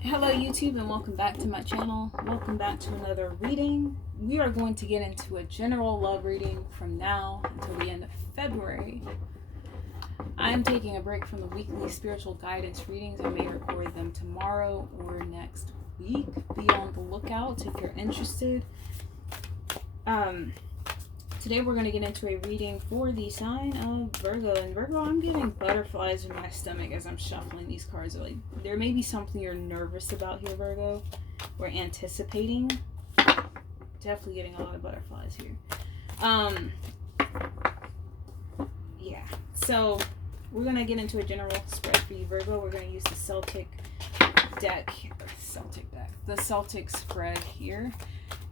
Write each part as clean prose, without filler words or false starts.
Hello YouTube and welcome back to my channel. Welcome back to another reading. We are going to get into a general love reading from now until the end of February. I am taking a break from the weekly spiritual guidance readings. I may record them tomorrow or next week. Be on the lookout if you're interested. Today we're going to get into a reading for the sign of Virgo. And Virgo, I'm getting butterflies in my stomach as I'm shuffling these cards. Like, there may be something you're nervous about here, Virgo, or anticipating. Definitely getting a lot of butterflies here. Yeah. So we're going to get into a general spread for you, Virgo. We're going to use the Celtic deck here. The Celtic spread here.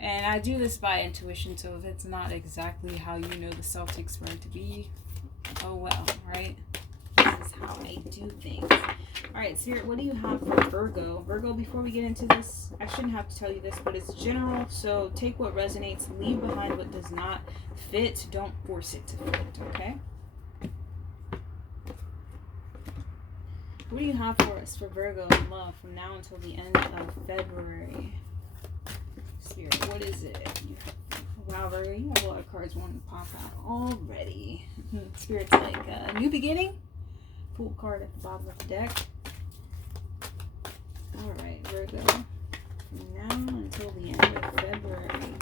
And I do this by intuition, so if it's not exactly how you know the Celtic spread to be, oh well, right? This is how I do things. Alright, Spirit, what do you have for Virgo? Virgo, before we get into this, I shouldn't have to tell you this, but it's general, so take what resonates, leave behind what does not fit, don't force it to fit, okay? What do you have for us for Virgo in love from now until the end of February? Spirit, what is it? Wow, Virgo, you have a lot of cards wanting to pop out already. Spirit's like a new beginning. Full card at the bottom of the deck. Alright, Virgo. From now until the end of February.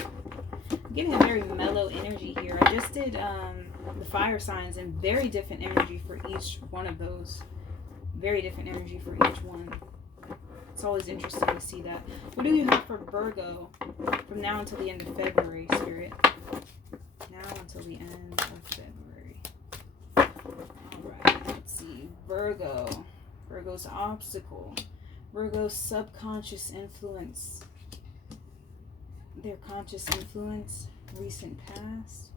I'm getting a very mellow energy here. I just did the fire signs and very different energy for each one of those. Very different energy for each one. It's always interesting to see that. What do you have for Virgo from now until the end of February, Spirit? Now until the end of February. Alright, let's see. Virgo. Virgo's obstacle. Virgo's subconscious influence. Their conscious influence. Recent past.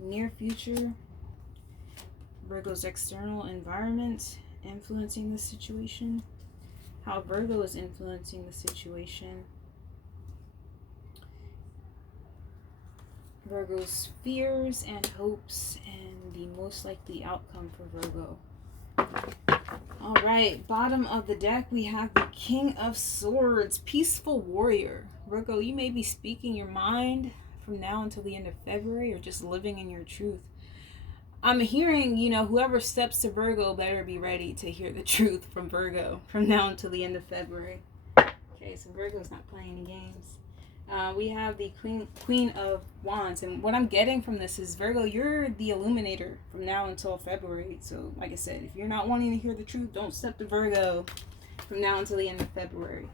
Near future. Virgo's external environment influencing the situation. How Virgo is influencing the situation. Virgo's fears and hopes and the most likely outcome for Virgo. Alright, bottom of the deck we have the King of Swords, Peaceful Warrior. Virgo, you may be speaking your mind from now until the end of February or just living in your truth. I'm hearing, whoever steps to Virgo better be ready to hear the truth from Virgo from now until the end of February. Okay, so Virgo's not playing any games. We have the Queen of Wands. And what I'm getting from this is, Virgo, you're the illuminator from now until February. So, like I said, if you're not wanting to hear the truth, don't step to Virgo from now until the end of February.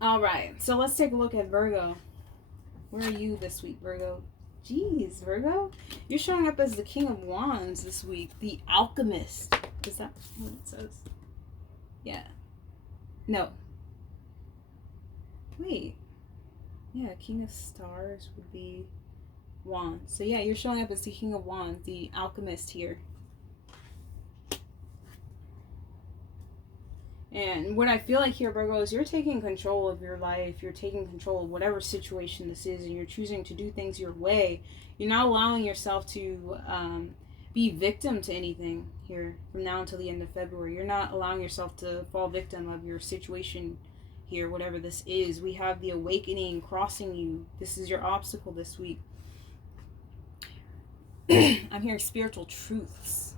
Alright, so let's take a look at Virgo. Where are you this week, Virgo? Jeez, Virgo, you're showing up as the King of Wands this week. The Alchemist. Is that what it says? Yeah. No. Wait. Yeah, King of Stars would be Wands. So yeah, you're showing up as the King of Wands, the Alchemist here. And what I feel like here, Virgo, is you're taking control of your life. You're taking control of whatever situation this is, and you're choosing to do things your way. You're not allowing yourself to be victim to anything here from now until the end of February. You're not allowing yourself to fall victim of your situation here, whatever this is. We have the awakening crossing you. This is your obstacle this week. I'm hearing spiritual truths.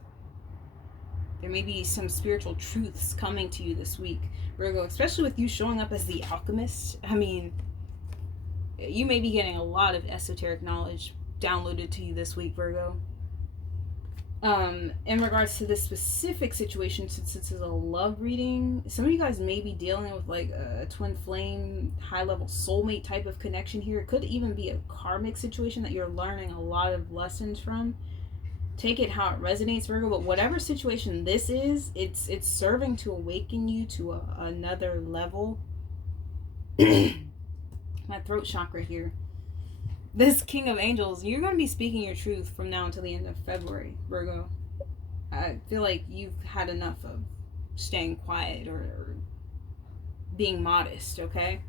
There may be some spiritual truths coming to you this week, Virgo, especially with you showing up as the Alchemist. I mean, you may be getting a lot of esoteric knowledge downloaded to you this week, Virgo. In regards to this specific situation, since this is a love reading, some of you guys may be dealing with like a twin flame, high-level soulmate type of connection here. It could even be a karmic situation that you're learning a lot of lessons from. Take it how it resonates, Virgo, but whatever situation this is, it's serving to awaken you to another level. My throat chakra here. This King of Angels, you're going to be speaking your truth from now until the end of February, Virgo. I feel like you've had enough of staying quiet or being modest, okay?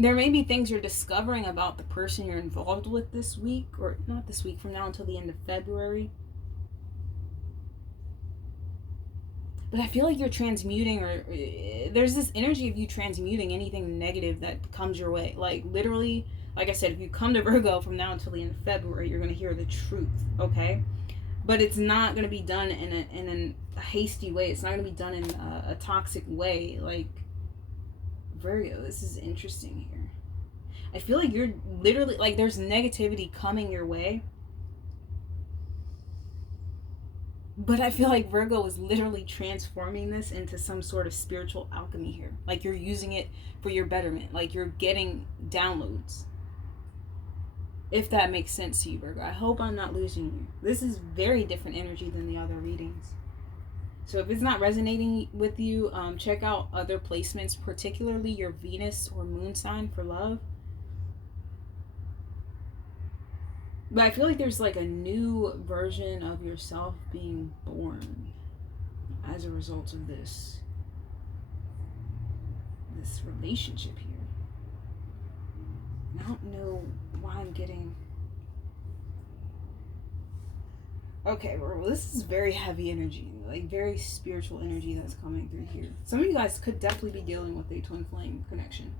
There may be things you're discovering about the person you're involved with this week, or not this week, from now until the end of February. But I feel like you're transmuting, or there's this energy of you transmuting anything negative that comes your way. Like, literally, like I said, if you come to Virgo from now until the end of February, you're going to hear the truth, okay? But it's not going to be done in a hasty way. It's not going to be done in a toxic way. Like, Virgo, this is interesting here. I feel like you're literally, like, there's negativity coming your way. But I feel like Virgo is literally transforming this into some sort of spiritual alchemy here. Like, you're using it for your betterment. Like, you're getting downloads. If that makes sense to you, Virgo. I hope I'm not losing you. This is very different energy than the other readings. So if it's not resonating with you, check out other placements, particularly your Venus or moon sign for love. But I feel like there's like a new version of yourself being born as a result of this relationship here. And I don't know why I'm getting... Okay, well, this is very heavy energy, like very spiritual energy that's coming through here. Some of you guys could definitely be dealing with a twin flame connection.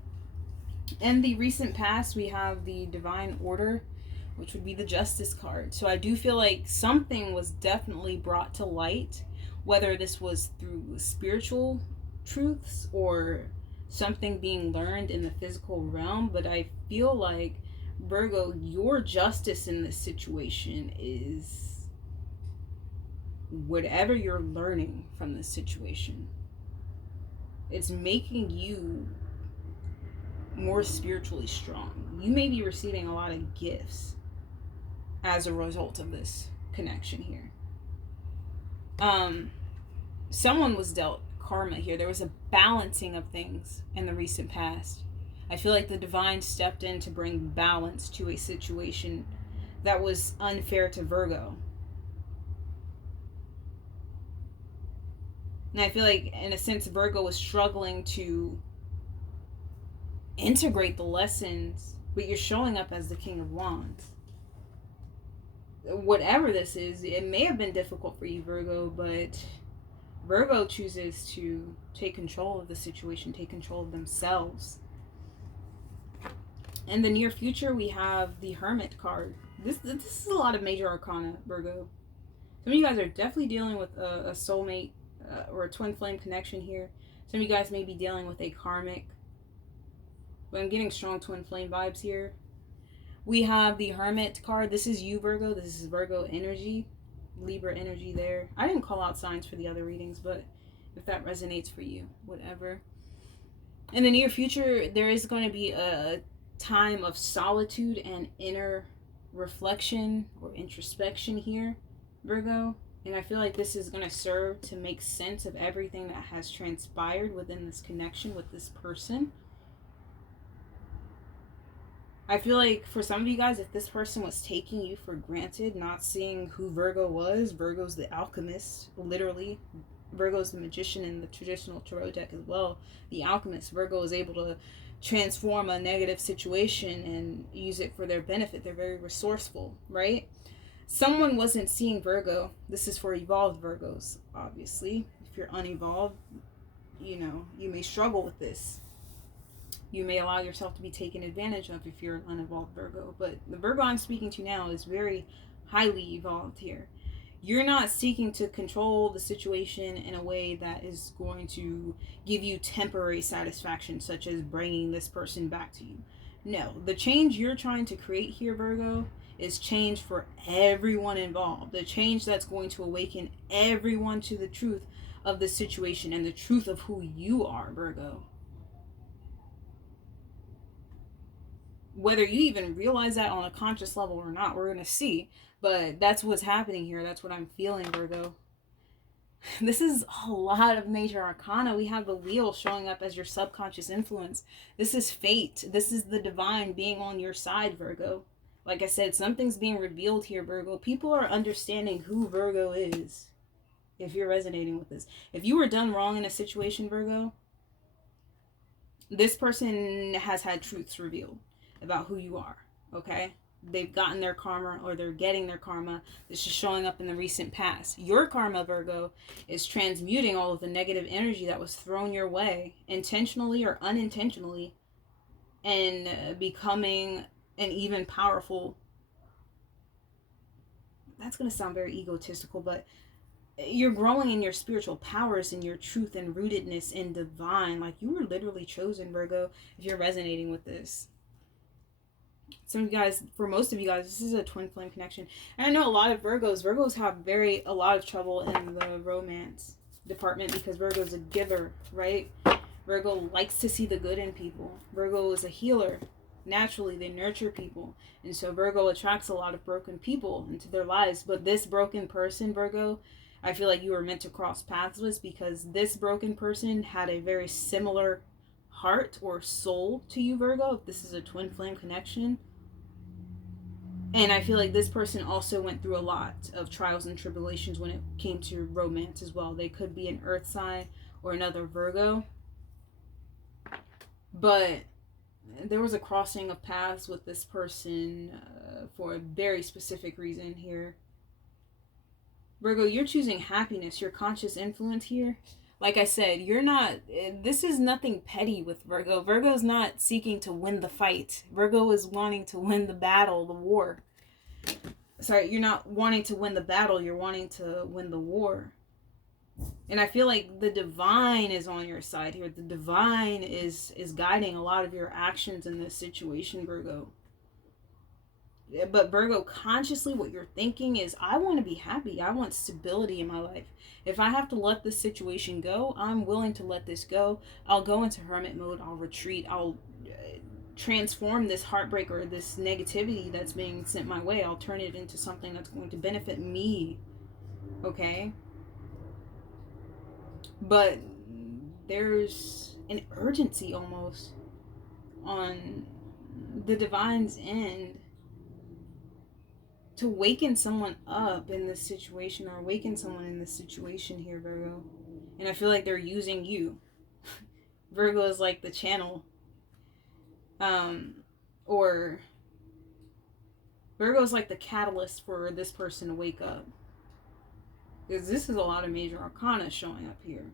In the recent past, we have the Divine Order, which would be the Justice card. So I do feel like something was definitely brought to light, whether this was through spiritual truths or something being learned in the physical realm. But I feel like, Virgo, your justice in this situation is whatever you're learning from this situation. It's making you more spiritually strong. You may be receiving a lot of gifts as a result of this connection here. Someone was dealt karma here. There was a balancing of things in the recent past. I feel like the divine stepped in to bring balance to a situation that was unfair to Virgo. And I feel like, in a sense, Virgo was struggling to integrate the lessons, but you're showing up as the King of Wands. Whatever this is, it may have been difficult for you, Virgo, but Virgo chooses to take control of the situation, take control of themselves. In the near future, we have the Hermit card. This is a lot of major arcana, Virgo. Some of you guys are definitely dealing with a soulmate or a twin flame connection here. Some of you guys may be dealing with a karmic, but I'm getting strong twin flame vibes here. We have the Hermit card. This is you, Virgo. This is Virgo energy, Libra energy there. I didn't call out signs for the other readings, but if that resonates for you, whatever. In the near future, there is going to be a time of solitude and inner reflection or introspection here, Virgo. And I feel like this is going to serve to make sense of everything that has transpired within this connection with this person. I feel like for some of you guys, if this person was taking you for granted, not seeing who Virgo was, Virgo's the alchemist, literally. Virgo's the magician in the traditional tarot deck as well. The alchemist. Virgo is able to transform a negative situation and use it for their benefit. They're very resourceful, right? Someone wasn't seeing Virgo. This is for evolved Virgos, obviously. If you're unevolved, you know, you may struggle with this. You may allow yourself to be taken advantage of if you're an unevolved Virgo. But the Virgo I'm speaking to now is very highly evolved here. You're not seeking to control the situation in a way that is going to give you temporary satisfaction, such as bringing this person back to you. No, the change you're trying to create here, Virgo, is change for everyone involved. The change that's going to awaken everyone to the truth of the situation and the truth of who you are, Virgo. Whether you even realize that on a conscious level or not, we're going to see. But that's what's happening here. That's what I'm feeling, Virgo. This is a lot of major arcana. We have the wheel showing up as your subconscious influence. This is fate. This is the divine being on your side, Virgo. Like I said, something's being revealed here, Virgo. People are understanding who Virgo is. If you're resonating with this. If you were done wrong in a situation, Virgo, this person has had truths revealed about who you are, okay? they've gotten their karma or they're getting their karma. This is showing up in the recent past. Your karma, Virgo, is transmuting all of the negative energy that was thrown your way, intentionally or unintentionally, and becoming an even powerful, that's going to sound very egotistical, but you're growing in your spiritual powers and your truth and rootedness in divine. Like, you were literally chosen, Virgo, if you're resonating with this. Some of you guys, for most of you guys, this is a twin flame connection. And I know a lot of Virgos have a lot of trouble in the romance department because Virgo's a giver, right? Virgo likes to see the good in people. Virgo is a healer. Naturally, they nurture people. And so Virgo attracts a lot of broken people into their lives. But this broken person, Virgo, I feel like you were meant to cross paths with, because this broken person had a very similar heart or soul to you, Virgo, if this is a twin flame connection. And I feel like this person also went through a lot of trials and tribulations when it came to romance as well. They could be an earth sign or another Virgo. But there was a crossing of paths with this person for a very specific reason here. Virgo, you're choosing happiness, your conscious influence here. Like I said, this is nothing petty with Virgo. Virgo's not seeking to win the fight. Virgo is wanting to win the battle, the war. Sorry, you're not wanting to win the battle, you're wanting to win the war. And I feel like the divine is on your side here. The divine is guiding a lot of your actions in this situation, Virgo. But Virgo, consciously what you're thinking is, I want to be happy. I want stability in my life. If I have to let this situation go, I'm willing to let this go. I'll go into hermit mode. I'll retreat. I'll transform this heartbreak or this negativity that's being sent my way. I'll turn it into something that's going to benefit me. Okay? But there's an urgency almost on the divine's end to waken someone up in this situation, or awaken someone in this situation here, Virgo. And I feel like they're using you. Virgo is like the channel. Or Virgo is like the catalyst for this person to wake up. Because this is a lot of major arcana showing up here.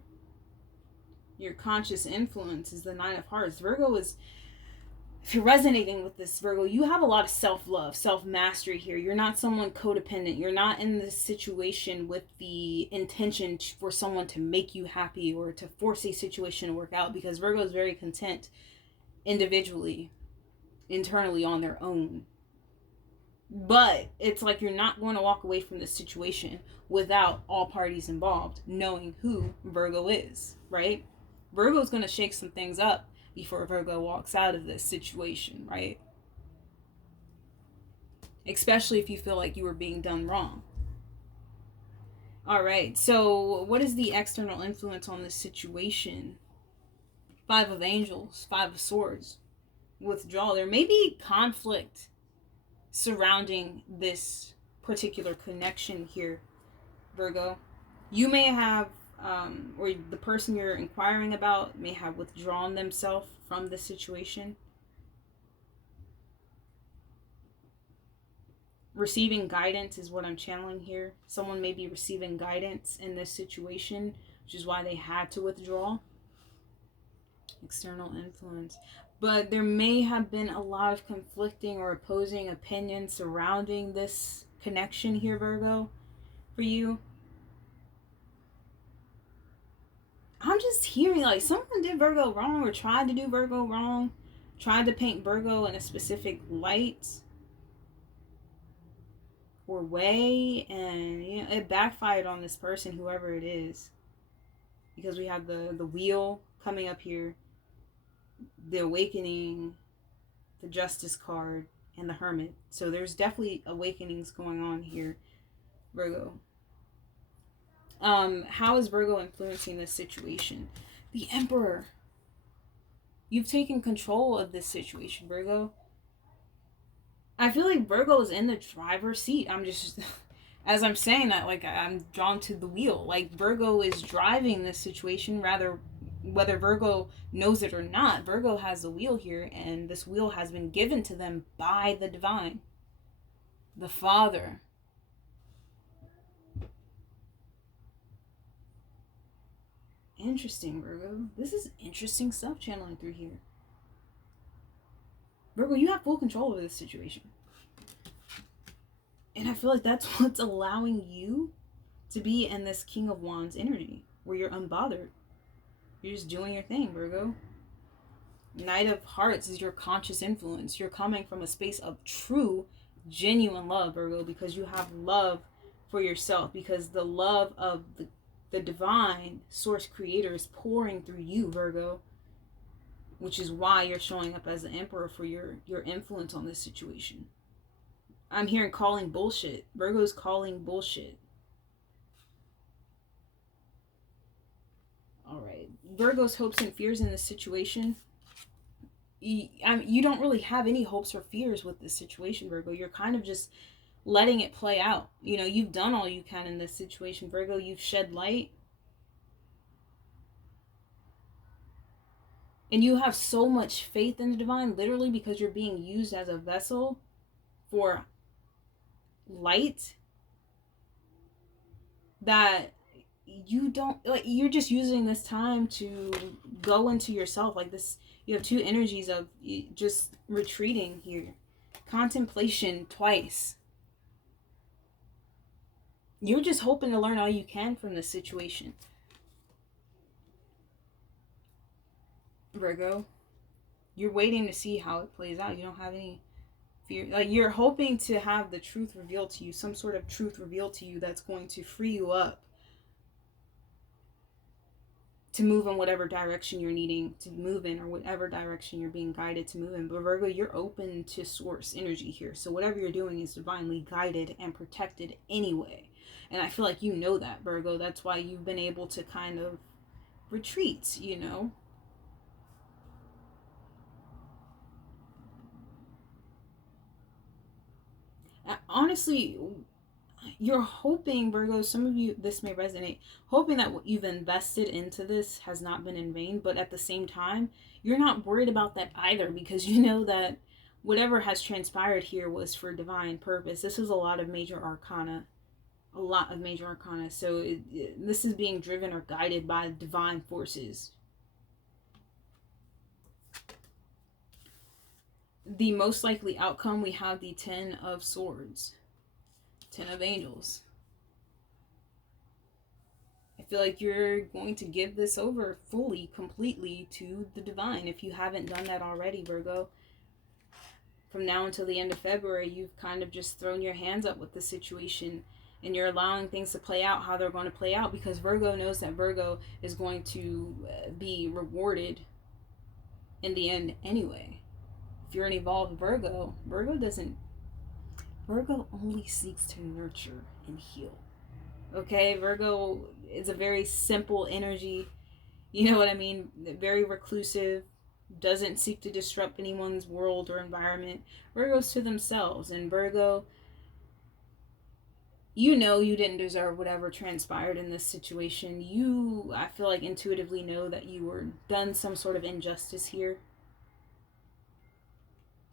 Your conscious influence is the Nine of Hearts. Virgo is, if you're resonating with this, Virgo, you have a lot of self-love, self-mastery here. You're not someone codependent. You're not in this situation with the intention for someone to make you happy or to force a situation to work out, because Virgo is very content individually, internally, on their own. But it's like you're not going to walk away from this situation without all parties involved knowing who Virgo is, right? Virgo is going to shake some things up before Virgo walks out of this situation, right? Especially if you feel like you were being done wrong. All right, so what is the external influence on this situation? Five of Angels, Five of Swords, withdrawal. There may be conflict surrounding this particular connection here, Virgo. You may have or the person you're inquiring about may have withdrawn themselves from the situation. Receiving guidance is what I'm channeling here. Someone may be receiving guidance in this situation, which is why they had to withdraw. External influence. But there may have been a lot of conflicting or opposing opinions surrounding this connection here, Virgo, for you. I'm just hearing like someone did Virgo wrong, or tried to do Virgo wrong, tried to paint Virgo in a specific light or way, and it backfired on this person, whoever it is, because we have the wheel coming up here, the awakening, the Justice card, and the Hermit. So there's definitely awakenings going on here, Virgo. How is Virgo influencing this situation? The Emperor. You've taken control of this situation, Virgo. I feel like Virgo is in the driver's seat. I'm just, as I'm saying that, like, I'm drawn to the wheel. Like, Virgo is driving this situation, rather, whether Virgo knows it or not. Virgo has the wheel here, and this wheel has been given to them by the divine. The Father. Interesting, Virgo. This is interesting stuff channeling through here. Virgo, you have full control over this situation. And I feel like that's what's allowing you to be in this King of Wands energy, where you're unbothered. You're just doing your thing, Virgo. Knight of Hearts is your conscious influence. You're coming from a space of true, genuine love, Virgo, because you have love for yourself, because the love of the divine source creator is pouring through you, Virgo, which is why you're showing up as the emperor for your influence on this situation. I'm hearing calling bullshit. Virgo's calling bullshit. All right. Virgo's hopes and fears in this situation. You don't really have any hopes or fears with this situation, Virgo. You're kind of just letting it play out. You know, you've done all you can in this situation, Virgo. You've shed light. And you have so much faith in the divine, literally, because you're being used as a vessel for light, that you don't, like, you're just using this time to go into yourself. Like this, you have two energies of just retreating here. Contemplation twice. You're just hoping to learn all you can from this situation, Virgo. You're waiting to see how it plays out. You don't have any fear. Like, you're hoping to have the truth revealed to you, some sort of truth revealed to you that's going to free you up to move in whatever direction you're needing to move in, or whatever direction you're being guided to move in. But Virgo, you're open to source energy here. So whatever you're doing is divinely guided and protected anyway. And I feel like you know that, Virgo. That's why you've been able to kind of retreat, you know. Honestly, you're hoping, Virgo, some of you, this may resonate, hoping that what you've invested into this has not been in vain. But at the same time, you're not worried about that either, because you know that whatever has transpired here was for divine purpose. This is a lot of major arcana. So this is being driven or guided by divine forces. The most likely outcome, we have the 10 of Swords, 10 of Angels. I feel like you're going to give this over fully, completely to the divine. If you haven't done that already, Virgo, from now until the end of February, you've kind of just thrown your hands up with the situation, and you're allowing things to play out how they're going to play out, because Virgo knows that Virgo is going to be rewarded in the end anyway. If you're an evolved Virgo, Virgo only seeks to nurture and heal. Okay, Virgo is a very simple energy. You know what I mean? Very reclusive, doesn't seek to disrupt anyone's world or environment. Virgo's to themselves. And Virgo, you know you didn't deserve whatever transpired in this situation. You, I feel like, intuitively know that you were done some sort of injustice here.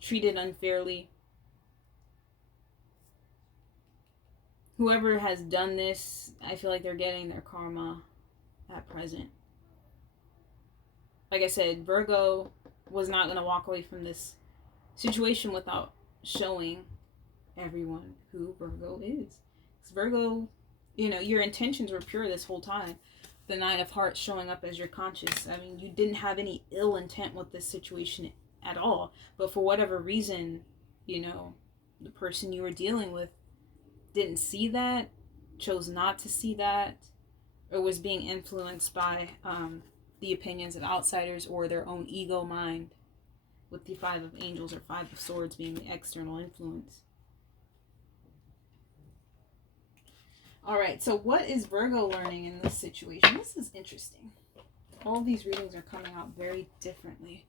Treated unfairly. Whoever has done this, I feel like they're getting their karma at present. Like I said, Virgo was not going to walk away from this situation without showing everyone who Virgo is. Because Virgo, you know, your intentions were pure this whole time. The Nine of Hearts showing up as your conscious. I mean, you didn't have any ill intent with this situation at all. But for whatever reason, you know, the person you were dealing with didn't see that, chose not to see that, or was being influenced by the opinions of outsiders or their own ego mind, with the Five of Angels or Five of Swords being the external influence. All right, so what is Virgo learning in this situation? This is interesting. All of these readings are coming out very differently.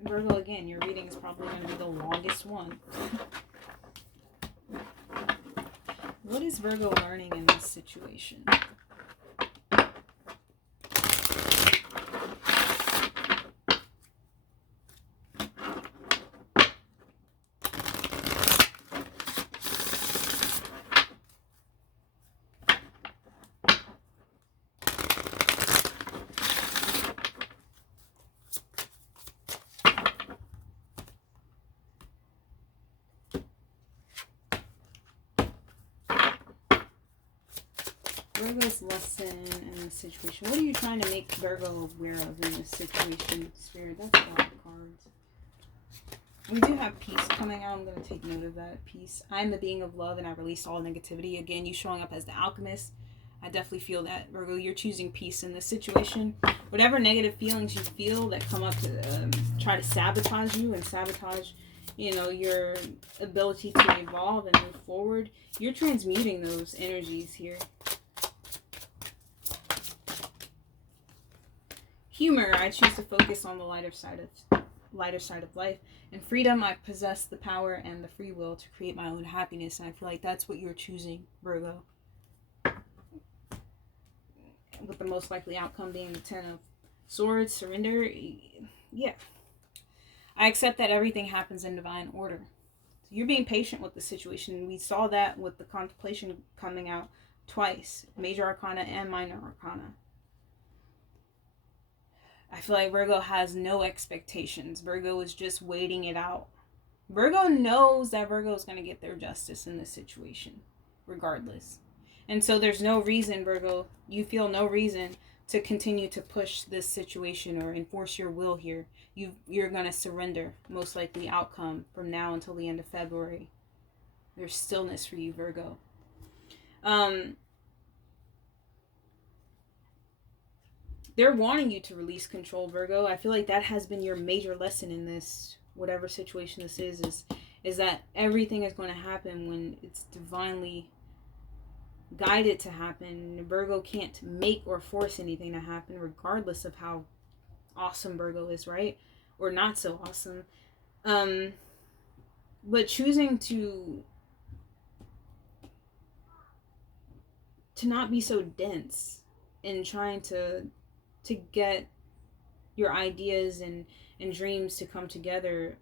Virgo, again, your reading is probably going to be the longest one. What is Virgo learning in this situation? Virgo's lesson in this situation. What are you trying to make Virgo aware of in this situation? Spirit, that's a lot of cards. We do have peace coming out. I'm going to take note of that. Peace. I'm the being of love and I release all negativity. Again, you showing up as the alchemist. I definitely feel that, Virgo. You're choosing peace in this situation. Whatever negative feelings you feel that come up to try to sabotage you and sabotage, you know, your ability to evolve and move forward, you're transmuting those energies here. Humor. I choose to focus on the lighter side of life. And freedom, I possess the power and the free will to create my own happiness. And I feel like that's what you're choosing, Virgo. With the most likely outcome being the Ten of Swords, surrender. Yeah. I accept that everything happens in divine order. So you're being patient with the situation. We saw that with the contemplation coming out twice. Major Arcana and Minor Arcana. I feel like Virgo has no expectations. Virgo is just waiting it out. Virgo knows that Virgo is going to get their justice in this situation, regardless. And so there's no reason, Virgo, you feel no reason to continue to push this situation or enforce your will here. You're going to surrender, most likely outcome from now until the end of February. There's stillness for you, Virgo. They're wanting you to release control, Virgo. I feel like that has been your major lesson in this, whatever situation this is that everything is going to happen when it's divinely guided to happen. Virgo can't make or force anything to happen, regardless of how awesome Virgo is, right? Or not so awesome. But choosing to not be so dense and trying to get your ideas and dreams to come together,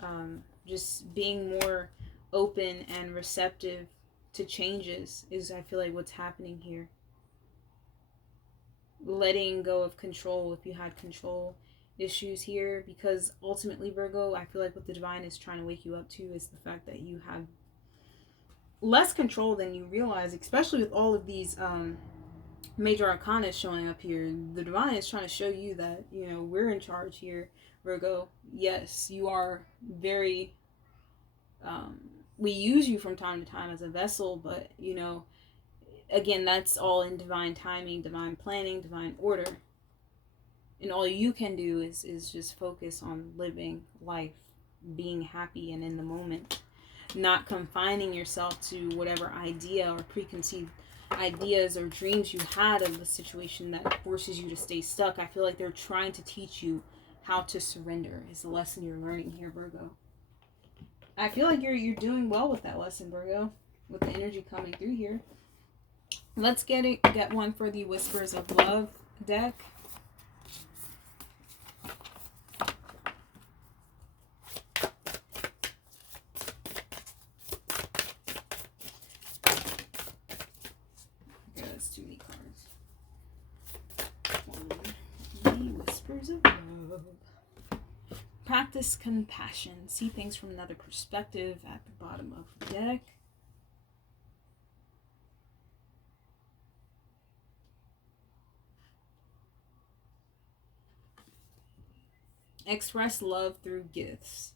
just being more open and receptive to changes is, I feel like, what's happening here. Letting go of control if you had control issues here, because ultimately, Virgo, I feel like what the divine is trying to wake you up to is the fact that you have less control than you realize, especially with all of these major arcana showing up here. The divine is trying to show you that, you know, we're in charge here, Virgo. Yes, you are very we use you from time to time as a vessel, but, you know, again, that's all in divine timing, divine planning, divine order. And all you can do is just focus on living life, being happy and in the moment, not confining yourself to whatever idea or preconceived ideas or dreams you had of the situation that forces you to stay stuck. I feel like they're trying to teach you how to surrender is the lesson you're learning here, Virgo. I feel like you're doing well with that lesson, Virgo, with the energy coming through here. Let's get one for the Whispers of Love deck. That's too many cards. The Whispers of Love. Practice compassion. See things from another perspective at the bottom of the deck. Express love through gifts.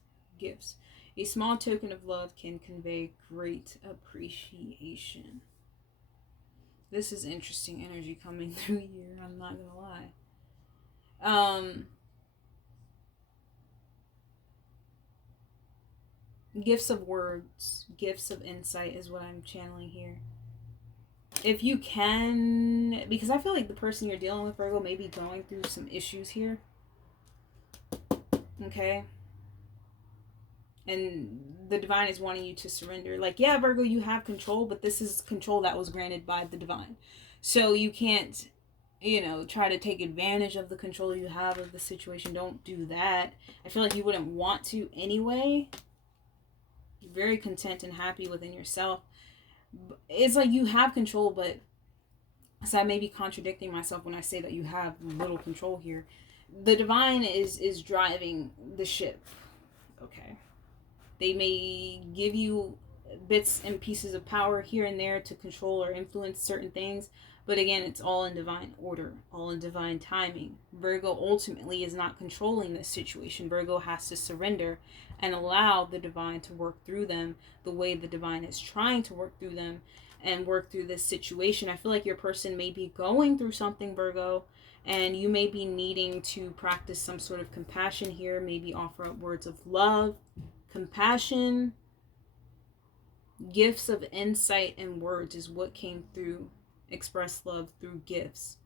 A small token of love can convey great appreciation. This is interesting energy coming through here, I'm not gonna lie. Gifts of words, gifts of insight is what I'm channeling here. If you can, because I feel like the person you're dealing with, Virgo, may be going through some issues here. Okay? And the divine is wanting you to surrender. Like, yeah, Virgo, you have control, but this is control that was granted by the divine. So you can't, you know, try to take advantage of the control you have of the situation. Don't do that. I feel like you wouldn't want to anyway. You're very content and happy within yourself. It's like you have control, but so I may be contradicting myself when I say that you have little control here. The divine is driving the ship. Okay. They may give you bits and pieces of power here and there to control or influence certain things. But again, it's all in divine order, all in divine timing. Virgo ultimately is not controlling this situation. Virgo has to surrender and allow the divine to work through them the way the divine is trying to work through them and work through this situation. I feel like your person may be going through something, Virgo, and you may be needing to practice some sort of compassion here, maybe offer up words of love, compassion, gifts of insight and words is what came through. Express love through gifts.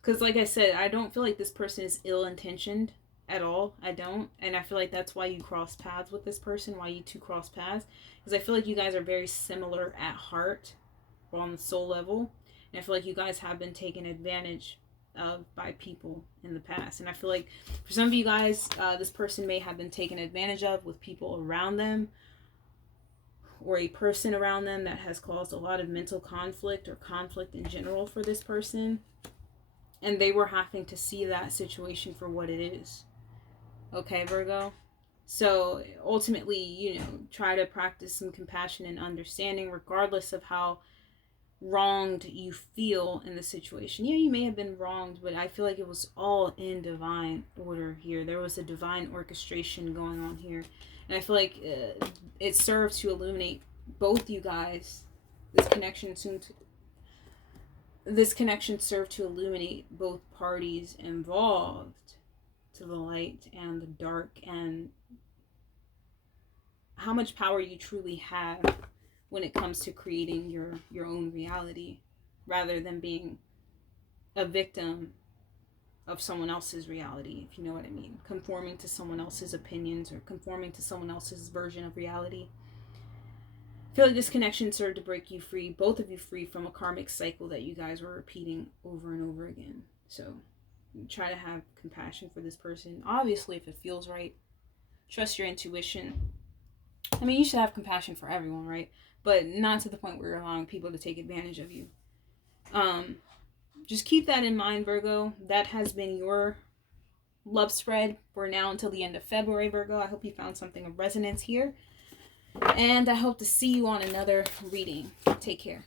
Because like I said, I don't feel like this person is ill-intentioned at all. I don't. And I feel like that's why you cross paths with this person, why you two cross paths. Because I feel like you guys are very similar at heart or on the soul level. And I feel like you guys have been taken advantage of by people in the past. And I feel like for some of you guys, this person may have been taken advantage of with people around them, or a person around them that has caused a lot of mental conflict or conflict in general for this person. And they were having to see that situation for what it is. Okay, Virgo? So ultimately, you know, try to practice some compassion and understanding regardless of how wronged you feel in the situation. Yeah, you may have been wronged, but I feel like it was all in divine order here. There was a divine orchestration going on here. And I feel like it serves to illuminate both you guys. This connection served to illuminate both parties involved to the light and the dark, and how much power you truly have when it comes to creating your own reality, rather than being a victim of someone else's reality, if you know what I mean. Conforming to someone else's opinions or conforming to someone else's version of reality. I feel like this connection served to break you free, both of you free, from a karmic cycle that you guys were repeating over and over again. So try to have compassion for this person. Obviously, if it feels right, trust your intuition. I mean, you should have compassion for everyone, right? But not to the point where you're allowing people to take advantage of you. Just keep that in mind, Virgo. That has been your love spread for now until the end of February, Virgo. I hope you found something of resonance here. And I hope to see you on another reading. Take care.